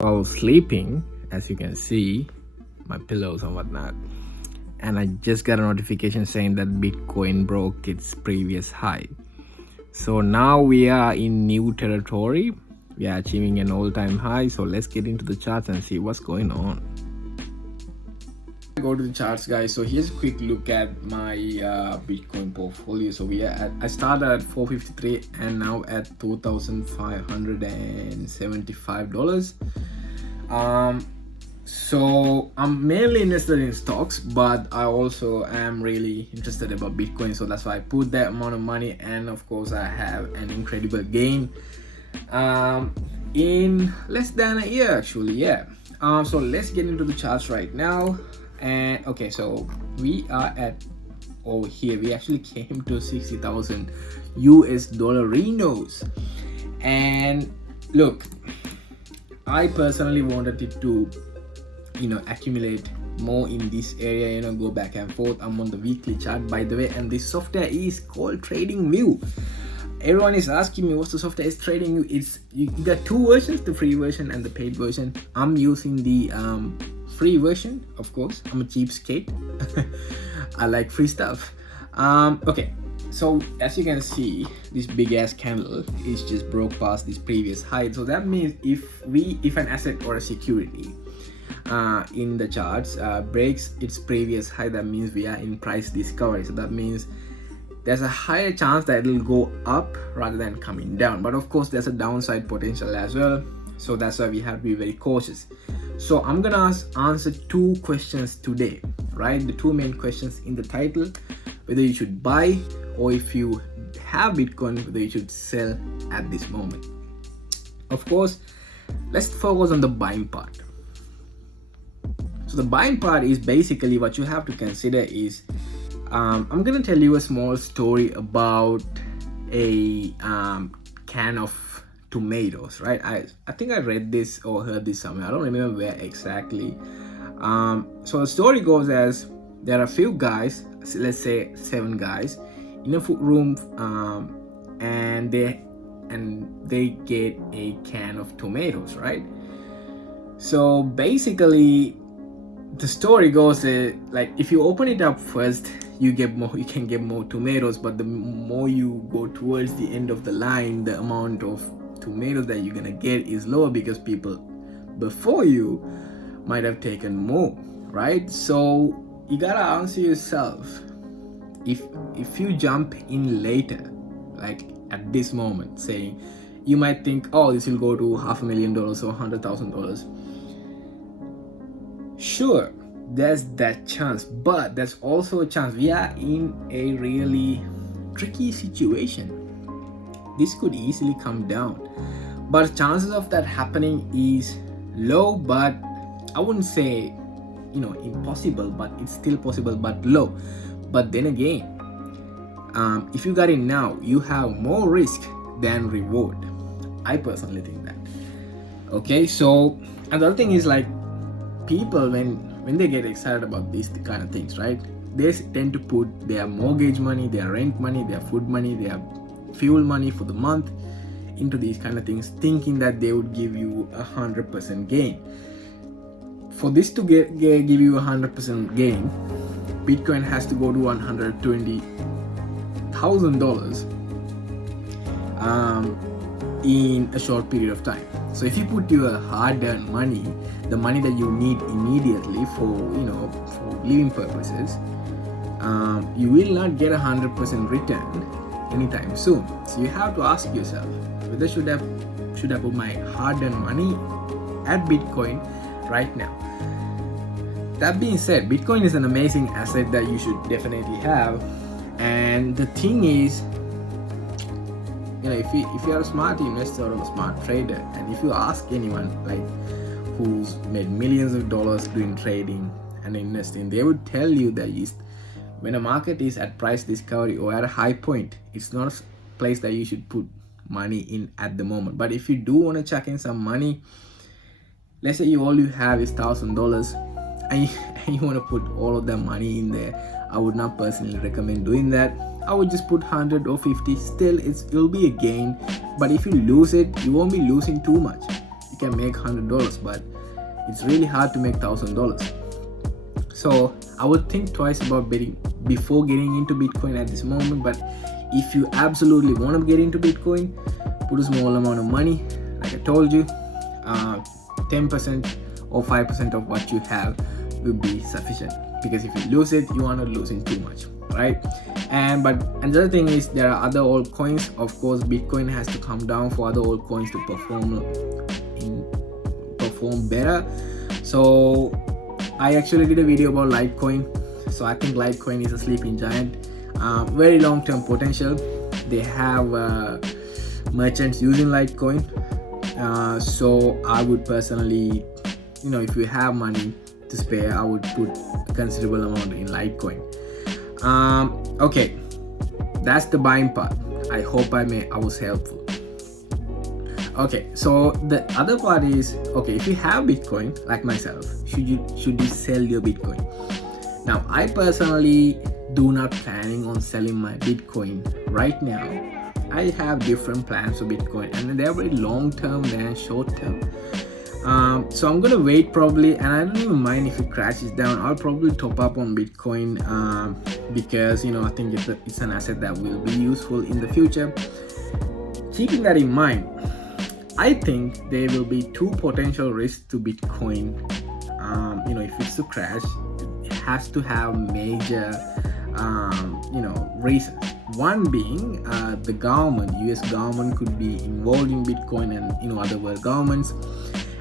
While sleeping, as you can see, my pillows and whatnot, and I just got a notification saying that Bitcoin broke its previous high. So now we are in new territory. We are achieving an all-time high. So let's get into the charts and see what's going on. Go to the charts, guys. So here's a quick look at my Bitcoin portfolio. So I started at 453 and now at $2,575. So I'm mainly interested in stocks, but I also am really interested about Bitcoin. So that's why I put that amount of money, and of course I have an incredible gain in less than a year, actually. So let's get into the charts right now. And okay, so we are at over here. We actually came to 60,000 US dollar renos, and look, I personally wanted it to accumulate more in this area, go back and forth. I'm on the weekly chart, by the way, and this software is called TradingView. Everyone is asking me what's the software. Is TradingView. You got two versions, the free version and the paid version. I'm using the free version, of course. I'm a cheapskate. I like free stuff. Okay, so as you can see, this big ass candle is just broke past this previous high. So that means if an asset or a security in the charts breaks its previous high, that means we are in price discovery. So that means there's a higher chance that it'll go up rather than coming down. But of course, there's a downside potential as well. So that's why we have to be very cautious. So I'm gonna answer two questions today, right? The two main questions in the title: whether you should buy, or if you have Bitcoin, whether you should sell at this moment. Of course, let's focus on the buying part. So the buying part is basically what you have to consider is I'm gonna tell you a small story about a can of tomatoes, right? I think I read this or heard this somewhere. I don't remember where exactly. So the story goes as there are a few guys, let's say 7 guys, in a food room, and they get a can of tomatoes, right? So basically, the story goes like if you open it up first, you can get more tomatoes, but the more you go towards the end of the line, the amount of tomatoes that you're gonna get is lower because people before you might have taken more, right? So you gotta answer yourself, if you jump in later, like at this moment, saying, you might think, oh, this will go to $500,000 or $100,000. Sure, there's that chance, but there's also a chance we are in a really tricky situation. This could easily come down, but chances of that happening is low, but I wouldn't say impossible, but it's still possible, but low. But then again, if you got in now, you have more risk than reward. I personally think that. Okay, so another thing is, like, people when they get excited about these kind of things, right, they tend to put their mortgage money, their rent money, their food money, their fuel money for the month into these kind of things, thinking that they would give you 100% gain. For this to give you 100% gain, Bitcoin has to go to $120,000 in a short period of time. So if you put your hard-earned money, the money that you need immediately for living purposes, you will not get 100% return anytime soon. So you have to ask yourself, whether should I put my hard-earned money at Bitcoin right now? That being said, Bitcoin is an amazing asset that you should definitely have. And the thing is, if you are a smart investor or a smart trader, and if you ask anyone like who's made millions of dollars doing trading and investing, they would tell you that when a market is at price discovery or at a high point, it's not a place that you should put money in at the moment. But if you do want to chuck in some money, let's say all you have is $1,000, and you want to put all of that money in there, I would not personally recommend doing that. I would just put 100 or 50. Still, it'll be a gain, but if you lose it, you won't be losing too much. You you can make $100, but it's really hard to make $1,000. So I would think twice about betting before getting into Bitcoin at this moment. But if you absolutely want to get into Bitcoin, put a small amount of money. Like I told you, 10% or 5% of what you have will be sufficient, because if you lose it, you are not losing too much, right? But another thing is, there are other altcoins. Of course, Bitcoin has to come down for other altcoins to perform better. So I actually did a video about Litecoin. So I think Litecoin is a sleeping giant. Very long-term potential. They have merchants using Litecoin. So I would personally, if you have money to spare, I would put a considerable amount in Litecoin. Okay, that's the buying part. I hope I was helpful. Okay, so the other part is, okay, if you have Bitcoin like myself, should you sell your Bitcoin? Now, I personally do not planning on selling my Bitcoin right now. I have different plans for Bitcoin, and they're very long term than short term. So I'm gonna wait probably, and I don't even mind if it crashes down. I'll probably top up on Bitcoin because I think it's an asset that will be useful in the future. Keeping that in mind, I think there will be two potential risks to Bitcoin. If it's to crash, it has to have major reasons. One being the government, US government could be involved in Bitcoin, and other world governments,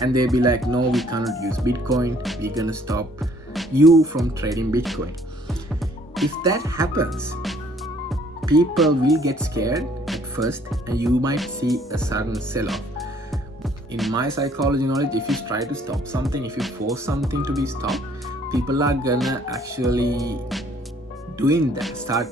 and they'll be like, no, we cannot use Bitcoin, we're gonna stop you from trading Bitcoin. If that happens, people will get scared at first, and you might see a sudden sell-off. In my psychology knowledge, if you try to stop something, if you force something to be stopped, people are gonna actually doing that,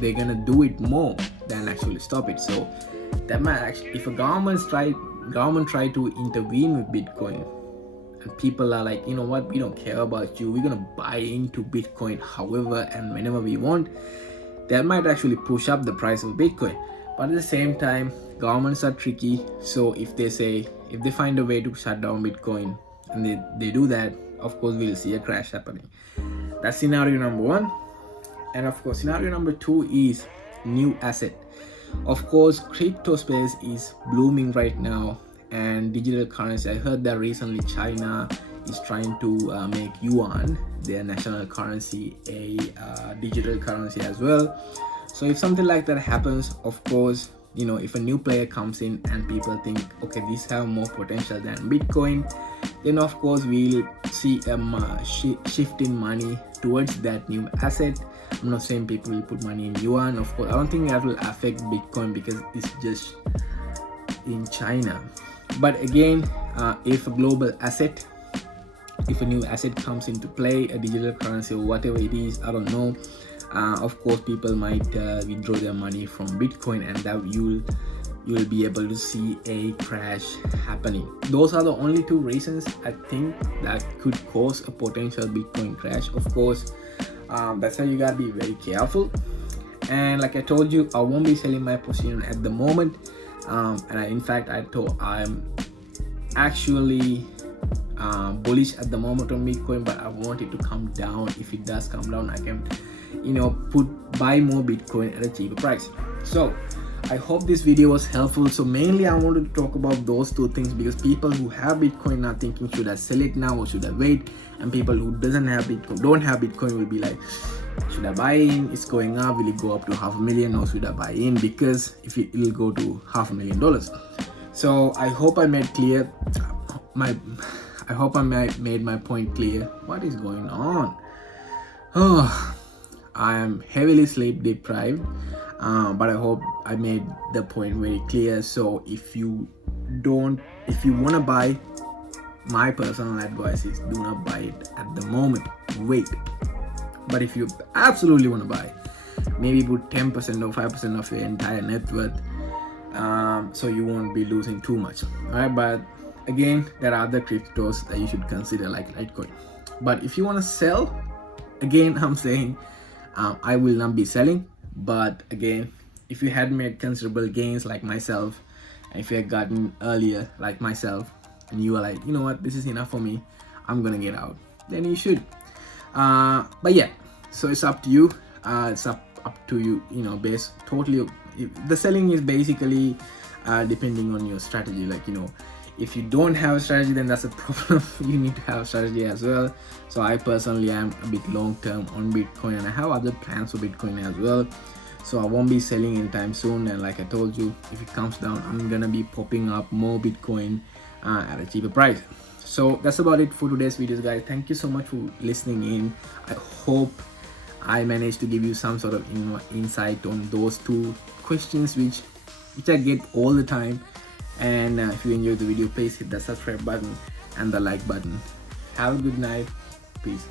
they're gonna do it more than actually stop it. So that might actually, if a government try to intervene with Bitcoin, and people are like, you know what, we don't care about you, we're gonna buy into Bitcoin however and whenever we want, that might actually push up the price of Bitcoin. But at the same time, governments are tricky. So if they find a way to shut down Bitcoin, and they do that, of course we'll see a crash happening. That's scenario number one. And of course, scenario number two is new asset. Of course, crypto space is blooming right now, and digital currency. I heard that recently China is trying to make yuan, their national currency, a digital currency as well. So if something like that happens, of course, if a new player comes in and people think, okay, these have more potential than Bitcoin, then of course we'll see a shift in money towards that new asset. I'm not saying people will put money in yuan. Of course, I don't think that will affect Bitcoin because it's just in China. But again, if a global asset, if a new asset comes into play, a digital currency or whatever it is, I don't know, of course people might withdraw their money from Bitcoin, and that you'll be able to see a crash happening. Those are the only two reasons I think that could cause a potential Bitcoin crash. Of course, that's why you gotta be very careful. And like I told you, I won't be selling my position at the moment. I'm actually bullish at the moment on Bitcoin, but I want it to come down. If it does come down, I can buy more Bitcoin at a cheaper price. So I hope this video was helpful. So mainly I wanted to talk about those two things, because people who have Bitcoin are thinking, should I sell it now or should I wait? And people who don't have Bitcoin will be like, should I buy in? It's going up, will it go up to $500,000, or should I buy in because if it will go to $500,000? So I hope I made clear made my point clear. What is going on? I am heavily sleep deprived, but I hope I made the point very clear. So if you want to buy, my personal advice is do not buy it at the moment, wait. But if you absolutely want to buy, maybe put 10% or 5% of your entire net worth, so you won't be losing too much. Alright, but again, there are other cryptos that you should consider, like Litecoin. But if you want to sell, again, I'm saying I will not be selling. But again, if you had made considerable gains like myself, and if you had gotten earlier like myself, and you are like, you know what, this is enough for me, I'm gonna get out, then you should. But yeah, so it's up to you. It's up to you, based totally. The selling is basically depending on your strategy. Like, if you don't have a strategy, then that's a problem. You need to have a strategy as well. So I personally am a bit long term on Bitcoin, and I have other plans for Bitcoin as well. So I won't be selling anytime soon, and like I told you, if it comes down, I'm gonna be popping up more Bitcoin at a cheaper price. So that's about it for today's videos, guys. Thank you so much for listening in. I hope I managed to give you some sort of insight on those two questions which I get all the time. And if you enjoyed the video, please hit the subscribe button and the like button. Have a good night. Peace.